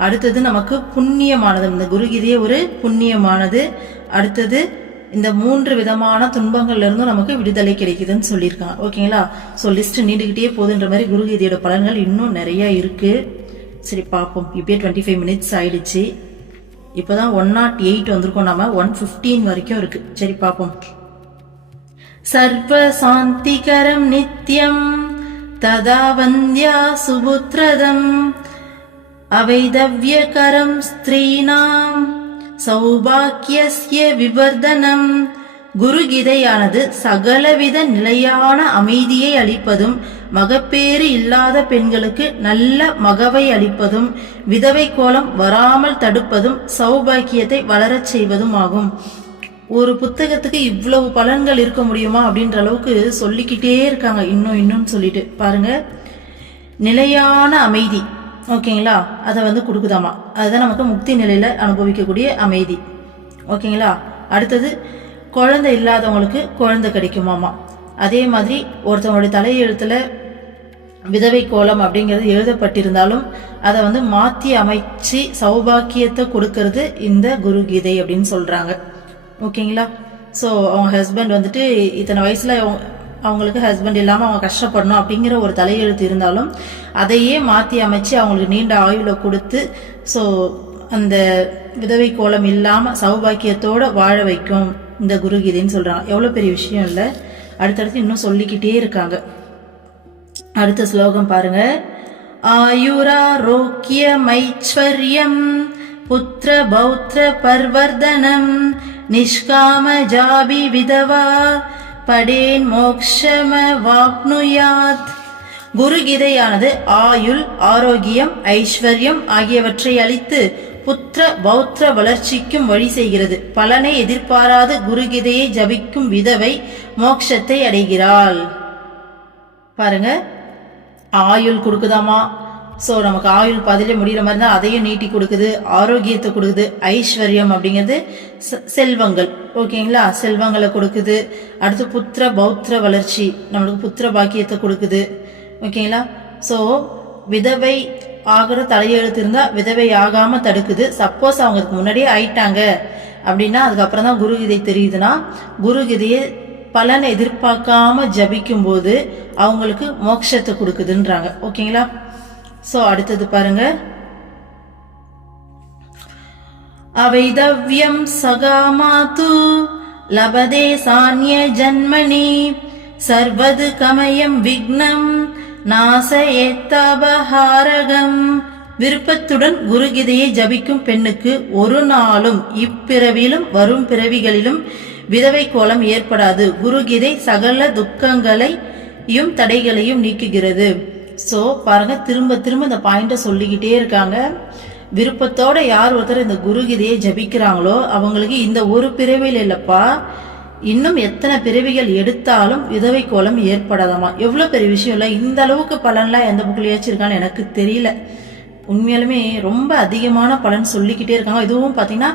அடுத்தது நமக்கு புண்ணியமானது, இந்த குருகீதையே ஒரு புண்ணியமானது. அடுத்தது இந்த 3 விதமான துன்பங்கள்ல இருந்தும் நமக்கு விடுதலை கிடைக்குதுன்னு சொல்லியிருக்காங்க. ஓகேங்களா. ஸோ லிஸ்ட் நீண்டுகிட்டே போகுதுன்ற மாதிரி குருகீதையோட பலன்கள் இன்னும் நிறைய இருக்கு. சரி பார்ப்போம். இப்பயே 25 மினிட்ஸ் ஆயிடுச்சு. இப்போதான் 108 வந்திருக்கோம், நாம 115 வரைக்கும் இருக்கு. சரி பார்ப்போம். சர்வ சாந்திகரம் நித்யம் ததா வந்தியா சுபுத்ரதம் அவைதவ்யகரம் ஸ்திரீனாம் சௌபாக்கியஸ்ய விவர்தனம். குருகீதையானது சகலவித நிலையான அமைதியை அளிப்பதும், மகப்பேறு இல்லாத பெண்களுக்கு நல்ல மகவை அளிப்பதும், விதவை கோலம் வராமல் தடுப்பதும், சௌபாக்கியத்தை வளரச் செய்வதும் ஆகும். ஒரு புத்தகத்துக்கு இவ்வளவு பலன்கள் இருக்க முடியுமா அப்படின்ற அளவுக்கு சொல்லிக்கிட்டே இருக்காங்க. இன்னும் சொல்லிட்டு பாருங்க. நிலையான அமைதி, ஓகேங்களா, அதை வந்து கொடுக்குதாமா. அதுதான் நமக்கு முக்தி நிலையில அனுபவிக்கக்கூடிய அமைதி. ஓகேங்களா. அடுத்தது குழந்தை இல்லாதவங்களுக்கு குழந்தை கிடைக்குமாமா. அதே மாதிரி ஒருத்தவங்களுடைய தலையெழுத்துல விதவை கோலம் அப்படிங்கிறது எழுதப்பட்டிருந்தாலும் அதை வந்து மாற்றி அமைச்சு சௌபாக்கியத்தை கொடுக்கறது இந்த குருகீதை அப்படின்னு சொல்றாங்க. ஓகேங்களா. ஸோ அவங்க ஹஸ்பண்ட் வந்துட்டு இத்தனை வயசுல அவங்களுக்கு ஹஸ்பண்ட் இல்லாமல் அவங்க கஷ்டப்படணும் அப்படிங்கிற ஒரு தலையெழுத்து இருந்தாலும் அதையே மாற்றி அமைச்சு அவங்களுக்கு நீண்ட ஆயுளை கொடுத்து ஸோ அந்த விதவை கோலம் இல்லாமல் சௌபாக்கியத்தோட வாழ வைக்கும் இந்த குருகீதைன்னு சொல்றாங்க. எவ்வளோ பெரிய விஷயம் இல்லை. அடுத்தடுத்து இன்னும் சொல்லிக்கிட்டே இருக்காங்க. அடுத்த ஸ்லோகம் பாருங்க. ஆயுராரோக்கிய மைஸ்வர்யம் புத்திர பௌத்திர பர்வர்தனம் நிஷ்காம ஜாபி விதவா படேன் மோக்ஷம வாப்னுயாத். குருகீதையானது ஆயுள், ஆரோக்கியம், ஐஸ்வர்யம் ஆகியவற்றை அளித்து புத்திர பௌத்திர வளர்ச்சிக்கும் வழி செய்கிறது. பலனை எதிர்பாராத குருகீதையை ஜபிக்கும் விதவை மோட்சத்தை அடைகிறாள். பாருங்க, ஆயுள் கொடுக்குதாமா. ஸோ நமக்கு ஆயுள் பதிலே முடிகிற மாதிரி தான் அதையும் நீட்டி கொடுக்குது, ஆரோக்கியத்தை கொடுக்குது. ஐஸ்வர்யம் அப்படிங்கிறது செல்வங்கள், ஓகேங்களா, செல்வங்களை கொடுக்குது. அடுத்து புத்திர பௌத்திர வளர்ச்சி, நம்மளுக்கு புத்திர பாக்கியத்தை கொடுக்குது. ஓகேங்களா. ஸோ விதவை ஆகிற தலையெழுத்து இருந்தால் விதவை ஆகாமல் தடுக்குது. சப்போஸ் அவங்களுக்கு முன்னாடியே ஆயிட்டாங்க அப்படின்னா அதுக்கப்புறம் தான் குருகீதை தெரியுதுன்னா குருகீதையை பலனை எதிர்பார்க்காம ஜபிக்கும் போது அவங்களுக்கு மோட்சத்தை கொடுக்குதுன்றாங்க. ஓகேங்களா. சோ அடுத்தது பாருங்க. அவைதவ்யம் சகாமாது லபதே சான்ய ஜன்மனி சர்வது கமயம் விக்னம் நாசயேத்தபஹாரகம். விருப்பத்துடன் குருகீதையை ஜபிக்கும் பெண்ணுக்கு ஒரு நாளும் இப்பிறவிலும் வரும் பிறவிகளிலும் விதவை கோலம் ஏற்படாது. குருகீதை சகல துக்கங்களையும் தடைகளையும் நீக்குகிறது. ஸோ பாருங்க, திரும்ப திரும்ப இந்த பாயிண்ட சொல்லிக்கிட்டே இருக்காங்க. விருப்பத்தோட யார் ஒருத்தர் இந்த குருகீதையை ஜபிக்கிறாங்களோ அவங்களுக்கு இந்த ஒரு பிறவியில் இல்லப்பா, இன்னும் எத்தனை பிறவிகள் எடுத்தாலும் விதவை கோலம் ஏற்படாதாமா. எவ்வளவு பெரிய விஷயம் இல்லை. இந்த அளவுக்கு பலன்லாம் எந்த புக்கிலேயாச்சும் இருக்கான்னு எனக்கு தெரியல. உண்மையாலுமே ரொம்ப அதிகமான பலன் சொல்லிக்கிட்டே இருக்காங்க. இதுவும் பார்த்தீங்கன்னா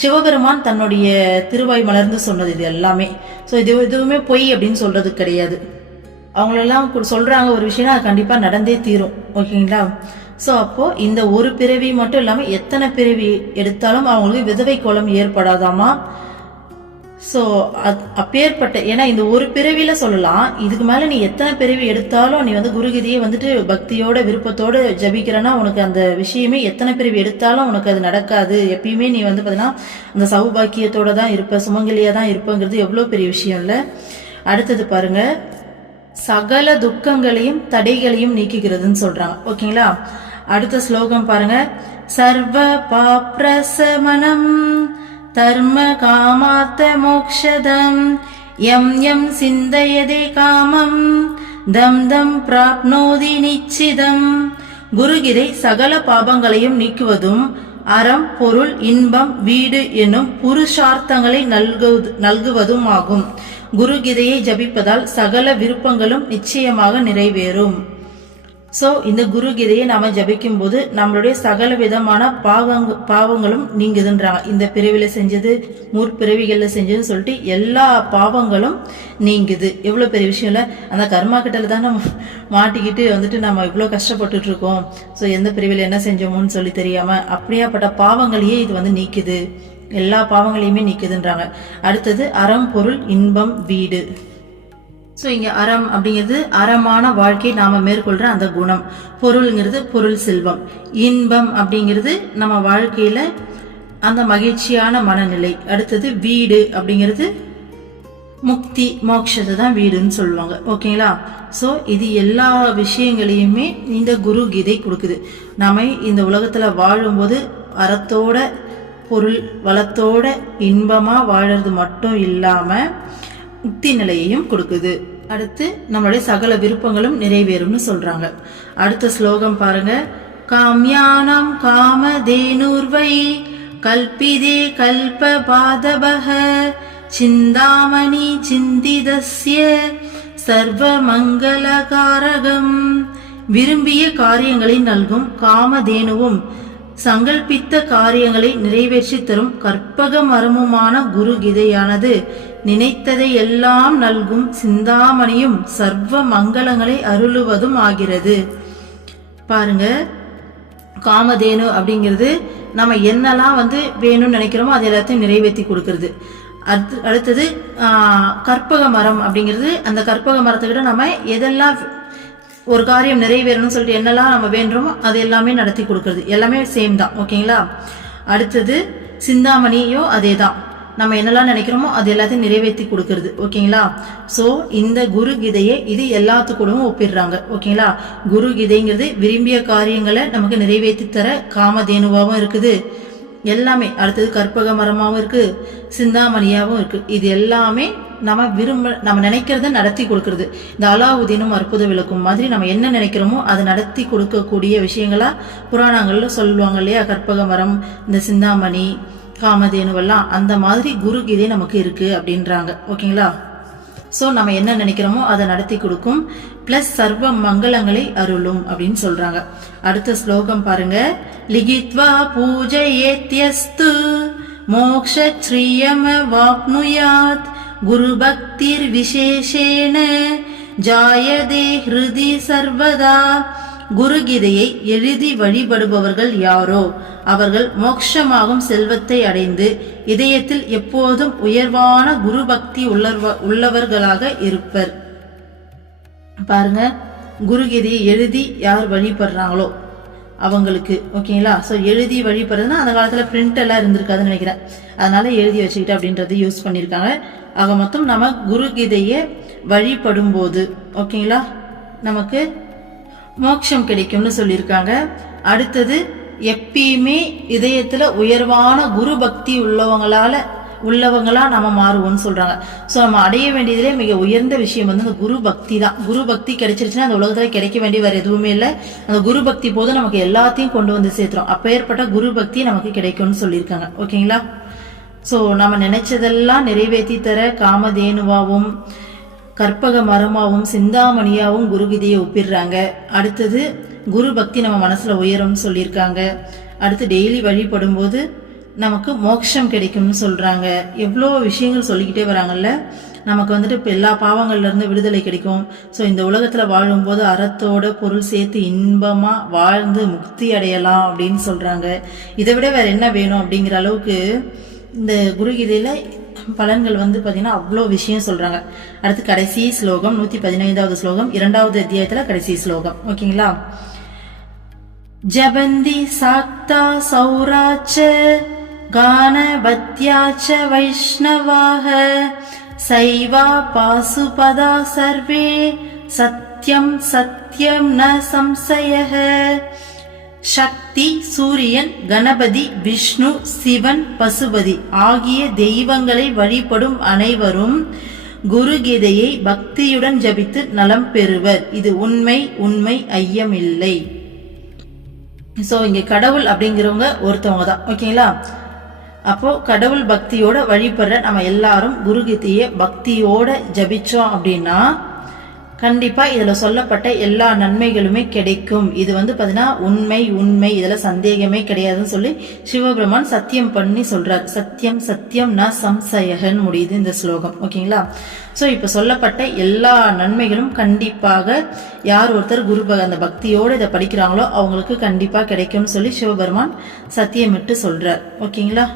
சிவபெருமான் தன்னுடைய திருவாய் மலர்ந்து சொன்னது இது எல்லாமே. ஸோ இதுவுமே பொய் அப்படின்னு சொல்றது கிடையாது. அவங்களெல்லாம் சொல்றாங்க ஒரு விஷயம்னா அது கண்டிப்பா நடந்தே தீரும். ஓகேங்களா. ஸோ அப்போ இந்த ஒரு பிறவி மட்டும் இல்லாம எத்தனை பிறவி எடுத்தாலும் அவங்களுக்கு விதவை கோலம் ஏற்படாதாமா. ஸோ அப்பேற்பட்ட, ஏன்னா இந்த ஒரு பிறவில சொல்லலாம், இதுக்கு மேல நீ எத்தனை பிறவி எடுத்தாலும் நீ வந்து குருகீதையை வந்துட்டு பக்தியோட விருப்பத்தோட ஜபிக்கிறனா உனக்கு அந்த விஷயமே எத்தனை பிறவி எடுத்தாலும் உனக்கு அது நடக்காது. எப்பயுமே நீ வந்து பாத்தீங்கன்னா அந்த சௌபாக்கியத்தோட தான் இருப்ப, சுமங்கலியா தான் இருப்பங்கிறது எவ்வளவு பெரிய விஷயம் இல்ல. அடுத்தது பாருங்க, சகல துக்கங்களையும் தடைகளையும் நீக்குகிறதுன்னு சொல்றாங்க. ஓகேங்களா. அடுத்த ஸ்லோகம் பாருங்க. சர்வ பாப்ரசமனம் தர்ம காமார்த்த மோக்ஷதம் யம் யம் சிந்தயதே காமம் தம் தம் பிராப்னோதி நிச்சிதம். குருகீதை சகல பாபங்களையும் நீக்குவதும் அறம், பொருள், இன்பம், வீடு என்னும் புருஷார்த்தங்களை நல்குவதும் ஆகும். குருகீதையை ஜபிப்பதால் சகல விருப்பங்களும் நிச்சயமாக நிறைவேறும். ஸோ இந்த குரு கீதையை நாம ஜபிக்கும் போது நம்மளுடைய சகல விதமான பாவங்களும் நீங்குதுன்றாங்க. இந்த பிறவில செஞ்சது, முற்பிறவிகள்ல செஞ்சதுன்னு சொல்லிட்டு எல்லா பாவங்களும் நீங்குது. எவ்வளவு பெரிய விஷயம் இல்ல? அந்த கர்மா கிட்டல தான் நம்ம மாட்டிக்கிட்டு வந்துட்டு நம்ம இவ்வளவு கஷ்டப்பட்டுட்டு இருக்கோம். ஸோ எந்த பிறவில என்ன செஞ்சோமோன்னு சொல்லி தெரியாம அப்படியாப்பட்ட பாவங்களையே இது வந்து நீக்குது. எல்லா பாவங்களையுமே நீக்குதுன்றாங்க. அடுத்தது அறம், பொருள், இன்பம், வீடு. ஸோ இங்க அறம் அப்படிங்கிறது அறமான வாழ்க்கை நாம மேற்கொள்ற அந்த குணம். பொருள்ங்கிறது பொருள் செல்வம். இன்பம் அப்படிங்கிறது நம்ம வாழ்க்கையில அந்த மகிழ்ச்சியான மனநிலை. அடுத்தது வீடு அப்படிங்கிறது முக்தி, மோட்சத்தை தான் வீடுன்னு சொல்லுவாங்க. ஓகேங்களா? ஸோ இது எல்லா விஷயங்களையுமே இந்த குரு கீதை கொடுக்குது. நாம இந்த உலகத்துல வாழும்போது அறத்தோட பொருள் வளத்தோட இன்பமா வாழறது மட்டும் இல்லாம முக்தி நிலையையும் கொடுக்குது. அடுத்து நம்மளுடைய சகல விருப்பங்களும் நிறைவேறும்னு சொல்றாங்க. அடுத்த ஸ்லோகம் பாருங்க. காம்யானாம் காமதேனுர்வை கல்பிதே கல்ப பாதபஹ சிந்தாமணி சிந்திதஸ்ய சர்வ மங்களகாரகம். விரும்பிய காரியங்களை நல்கும் காமதேனுவும் சங்கல்பித்த காரியங்களை நிறைவேற்றி தரும் கற்பக மரமுமான குரு கீதையானது நினைத்ததை எல்லாம் நல்கும் சிந்தாமணியும் சர்வ மங்களங்களை அருளுவதும் ஆகிறது. பாருங்க, காமதேனு அப்படிங்கிறது நம்ம என்னெல்லாம் வந்து வேணும்னு நினைக்கிறோமோ அது எல்லாத்தையும் நிறைவேற்றி கொடுக்கறது. அடுத்தது கற்பக மரம் அப்படிங்கிறது, அந்த கற்பக மரத்துக்கிட்ட நம்ம எதெல்லாம் ஒரு காரியம் நிறைவேறணும்னு சொல்லிட்டு என்னெல்லாம் நம்ம வேண்டுமோ அது எல்லாமே நடத்தி கொடுக்கறது. எல்லாமே சேம் தான். ஓகேங்களா? அடுத்தது சிந்தாமணியோ அதே தான். நம்ம என்னெல்லாம் நினைக்கிறோமோ அது எல்லாத்தையும் நிறைவேற்றி கொடுக்கறது. ஓகேங்களா? ஸோ இந்த குரு கீதையை இது எல்லாத்துக்கூடவும் ஒப்பிடுறாங்க. ஓகேங்களா? குரு கீதைங்கிறது விரும்பிய காரியங்களை நமக்கு நிறைவேற்றி தர காமதேனுவாகவும் இருக்குது எல்லாமே. அடுத்தது கற்பக மரமாகவும் இருக்கு, சிந்தாமணியாகவும் இருக்கு. இது எல்லாமே நம்ம நினைக்கிறத நடத்தி கொடுக்கறது. இந்த அலாவுதீனும் அற்புத விளக்கும் மாதிரி நம்ம என்ன நினைக்கிறோமோ அதை நடத்தி கொடுக்கக்கூடிய விஷயங்களா புராணங்கள்ல சொல்லுவாங்க இல்லையா? கற்பக மரம், இந்த சிந்தாமணி, காமதேனுவெல்லாம் அந்த மாதிரி குரு கீதை நமக்கு இருக்கு அப்படின்றாங்க. ஓகேங்களா? ஸோ நம்ம என்ன நினைக்கிறோமோ அதை நடத்தி கொடுக்கும், பிளஸ் சர்வ மங்களங்களை அருளும் அப்படின்னு சொல்றாங்க. அடுத்த ஸ்லோகம் பாருங்க. லிகித்வா பூஜயேத்யஸ்து மோக்ஷஶ்ரியம வாப்னுயாத் குரு பக்திர் விசேஷேன ஜாயதே ஹிருதி சர்வதா. குரு கீதையை எழுதி வழிபடுபவர்கள் யாரோ அவர்கள் மோட்சமாகும் செல்வத்தை அடைந்து இதயத்தில் எப்போதும் உயர்வான குரு பக்தி உள்ளவர்களாக இருப்பர். பாருங்க, குரு கீதையை எழுதி யார் வழிபடுறாங்களோ அவங்களுக்கு. ஓகேங்களா? ஸோ எழுதி வழிபடுறதுன்னா அந்த காலத்துல பிரிண்ட் எல்லாம் இருந்திருக்காதுன்னு நினைக்கிறேன். அதனால எழுதி வச்சுக்கிட்டு அப்படின்றது யூஸ் பண்ணியிருக்காங்க. ஆக மொத்தம் நம்ம குரு கீதையை வழிபடும் போது ஓகேங்களா நமக்கு மோட்சம் கிடைக்கும்னு சொல்லியிருக்காங்க. அடுத்தது எப்பயுமே இதயத்துல உயர்வான குரு பக்தி உள்ளவங்களா நம்ம மாறுவோம்னு சொல்றாங்க. ஸோ நம்ம அடைய வேண்டியதிலே மிக உயர்ந்த விஷயம் வந்து அந்த குரு பக்தி தான். குரு பக்தி கிடைச்சிருச்சுன்னா அந்த உலகத்துல கிடைக்க வேண்டிய வேற எதுவுமே இல்லை. அந்த குரு பக்தி போது நமக்கு எல்லாத்தையும் கொண்டு வந்து சேர்த்துரும். அப்பேற்பட்ட குரு பக்தி நமக்கு கிடைக்கும்னு சொல்லியிருக்காங்க. ஓகேங்களா? ஸோ நம்ம நினைச்சதெல்லாம் நிறைவேற்றி தர காமதேனுவாவும் கற்பக மரமாவும் சிந்தாமணியாவும் குரு கீதையை ஒப்பிடுறாங்க. அடுத்தது குரு பக்தி நம்ம மனசுல உயரும்னு சொல்லியிருக்காங்க. அடுத்து டெய்லி வழிபடும் போது நமக்கு மோட்சம் கிடைக்கும்னு சொல்றாங்க. எவ்வளோ விஷயங்கள் சொல்லிக்கிட்டே வராங்கல்ல. நமக்கு வந்துட்டு இப்போ எல்லா பாவங்கள்ல இருந்து விடுதலை கிடைக்கும். ஸோ இந்த உலகத்துல வாழும்போது அறத்தோட பொருள் சேர்த்து இன்பமா வாழ்ந்து முக்தி அடையலாம் அப்படின்னு சொல்றாங்க. இதை விட வேற என்ன வேணும் அப்படிங்கிற அளவுக்கு இந்த குரு கீதையில பலன்கள் வந்து பாத்தீங்கன்னா அவ்வளோ விஷயம் சொல்றாங்க. அடுத்து கடைசி ஸ்லோகம் 115வது ஸ்லோகம் 2வது அத்தியாயத்துல கடைசி ஸ்லோகம். ஓகேங்களா? ஜபந்தி சாக்தா சௌராச்ச கானபத்யாச்ச வைஷ்ணவாஹ சைவா பாசுபதா சர்வே சத்யம் சத்யம் ந சம்சயஹ. சக்தி, சூரியன், கணபதி, விஷ்ணு, சிவன், பசுபதி ஆகிய தெய்வங்களை வழிபடும் அனைவரும் குரு கீதையை பக்தியுடன் ஜபித்து நலம் பெறுவர். இது உண்மை, உண்மை, ஐயமில்லை. சோ இங்க கடவுள் அப்படிங்கிறவங்க ஒருத்தவங்க தான். ஓகேங்களா? அப்போ கடவுள் பக்தியோட வழிபடுற நம்ம எல்லாரும் குரு கீதையை பக்தியோட ஜபிச்சோம் அப்படின்னா கண்டிப்பா இதுல சொல்லப்பட்ட எல்லா நன்மைகளுமே கிடைக்கும். இது வந்து பாத்தீங்கன்னா உண்மை, இதுல சந்தேகமே கிடையாதுன்னு சொல்லி சிவபெருமான் சத்தியம் பண்ணி சொல்றார். சத்தியம் சத்தியம் ந சம்சயகன் முடியுது இந்த ஸ்லோகம். ஓகேங்களா? ஸோ இப்போ சொல்லப்பட்ட எல்லா நன்மைகளும் கண்டிப்பாக யார் ஒருத்தர் அந்த பக்தியோடு இதை படிக்கிறாங்களோ அவங்களுக்கு கண்டிப்பாக கிடைக்கும்னு சொல்லி சிவபெருமான் சத்தியமிட்டு சொல்றார். ஓகேங்களா?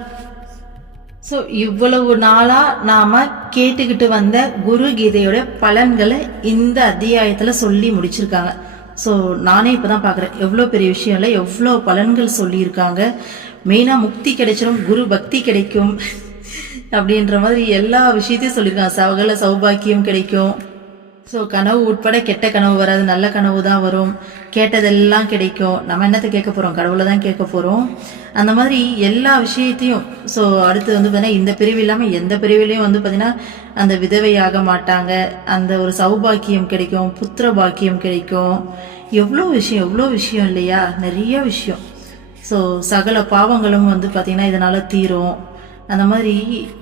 ஸோ இவ்வளவு நாளாக நாம் கேட்டுக்கிட்டு வந்த குரு கீதையோட பலன்களை இந்த அத்தியாயத்தில் சொல்லி முடிச்சிருக்காங்க. ஸோ நானே இப்போ தான் பார்க்குறேன் எவ்வளோ பெரிய விஷயம் இல்லை, எவ்வளோ பலன்கள் சொல்லியிருக்காங்க. மெயினாக முக்தி கிடைச்சிடும், குரு பக்தி கிடைக்கும் அப்படின்ற மாதிரி எல்லா விஷயத்தையும் சொல்லியிருக்காங்க. சகல சௌபாக்கியம் கிடைக்கும். ஸோ கனவு உட்பட கெட்ட கனவு வராது, நல்ல கனவு தான் வரும். கேட்டதெல்லாம் கிடைக்கும். நம்ம என்னத்தை கேட்க போகிறோம்? கடவுளை தான் கேட்க போகிறோம். அந்த மாதிரி எல்லா விஷயத்தையும். ஸோ அடுத்து வந்து பார்த்தீங்கன்னா இந்த பிரிவு இல்லாமல் எந்த பிரிவிலையும் வந்து பார்த்தீங்கன்னா அந்த விதவையாக மாட்டாங்க. அந்த ஒரு சௌபாக்கியம் கிடைக்கும், புத்திர பாக்கியம் கிடைக்கும். எவ்வளோ விஷயம் இல்லையா? நிறைய விஷயம். ஸோ சகல பாவங்களும் வந்து பார்த்தீங்கன்னா இதனால் தீரும். அந்த மாதிரி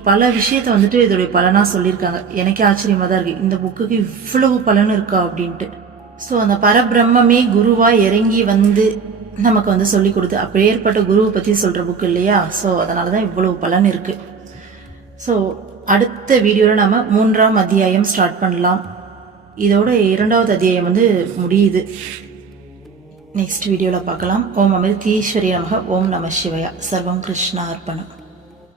பல விஷயத்த வந்துட்டு இதோடைய பலனாக சொல்லியிருக்காங்க. எனக்கே ஆச்சரியமாக தான் இருக்குது, இந்த புக்குக்கு இவ்வளவு பலன் இருக்கா அப்படின்ட்டு. ஸோ அந்த பரபிரம்மே குருவாக இறங்கி வந்து நமக்கு வந்து சொல்லி கொடுத்து அப்பேற்பட்ட குருவை பற்றி சொல்கிற புக்கு இல்லையா? ஸோ அதனால தான் இவ்வளவு பலன் இருக்குது. ஸோ அடுத்த வீடியோவில் நம்ம 3ஆம் அத்தியாயம் ஸ்டார்ட் பண்ணலாம். இதோட 2வது அத்தியாயம் வந்து முடியுது. நெக்ஸ்ட் வீடியோவில் பார்க்கலாம். ஓம் அமிர்தீஸ்வரி நமக. ஓம் நம சிவயா. சர்வம் கிருஷ்ணா அர்ப்பணம்.